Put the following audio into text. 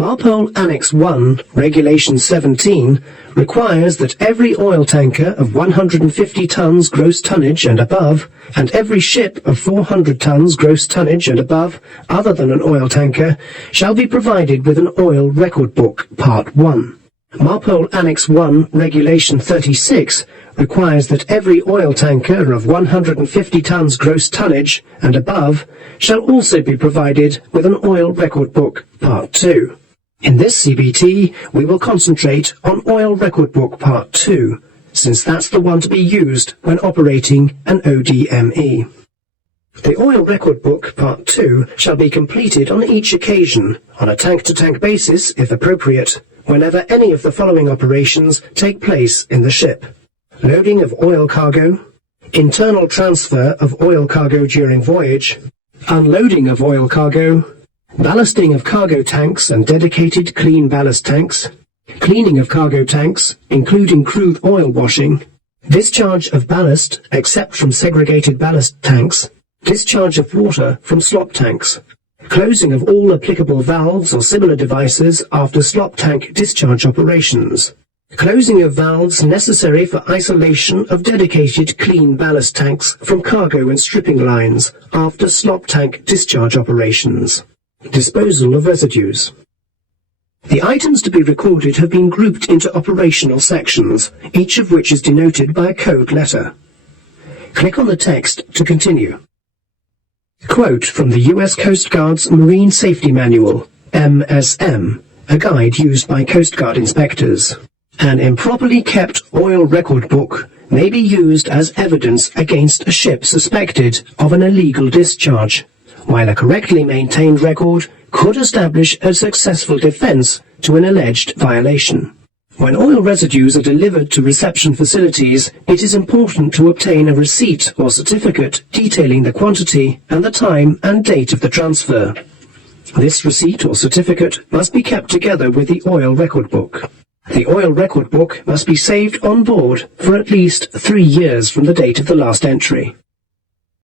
MARPOL Annex 1, Regulation 17, requires that every oil tanker of 150 tons gross tonnage and above, and every ship of 400 tons gross tonnage and above, other than an oil tanker, shall be provided with an oil record book, Part 1. MARPOL Annex 1, Regulation 36, requires that every oil tanker of 150 tons gross tonnage and above shall also be provided with an oil record book, Part 2. In this CBT, we will concentrate on Oil Record Book Part 2, since that's the one to be used when operating an ODME. The Oil Record Book Part 2 shall be completed on each occasion, on a tank-to-tank basis if appropriate, whenever any of the following operations take place in the ship: loading of oil cargo, internal transfer of oil cargo during voyage, unloading of oil cargo, ballasting of cargo tanks and dedicated clean ballast tanks, cleaning of cargo tanks, including crude oil washing, discharge of ballast except from segregated ballast tanks, discharge of water from slop tanks, closing of all applicable valves or similar devices after slop tank discharge operations, closing of valves necessary for isolation of dedicated clean ballast tanks from cargo and stripping lines after slop tank discharge operations. Disposal of residues. The items to be recorded have been grouped into operational sections, each of which is denoted by a code letter. Click on the text to continue. Quote from the U.S. Coast Guard's Marine Safety Manual, MSM, a guide used by Coast Guard inspectors. An improperly kept oil record book may be used as evidence against a ship suspected of an illegal discharge, while a correctly maintained record could establish a successful defense to an alleged violation. When oil residues are delivered to reception facilities, it is important to obtain a receipt or certificate detailing the quantity and the time and date of the transfer. This receipt or certificate must be kept together with the oil record book. The oil record book must be saved on board for at least 3 years from the date of the last entry.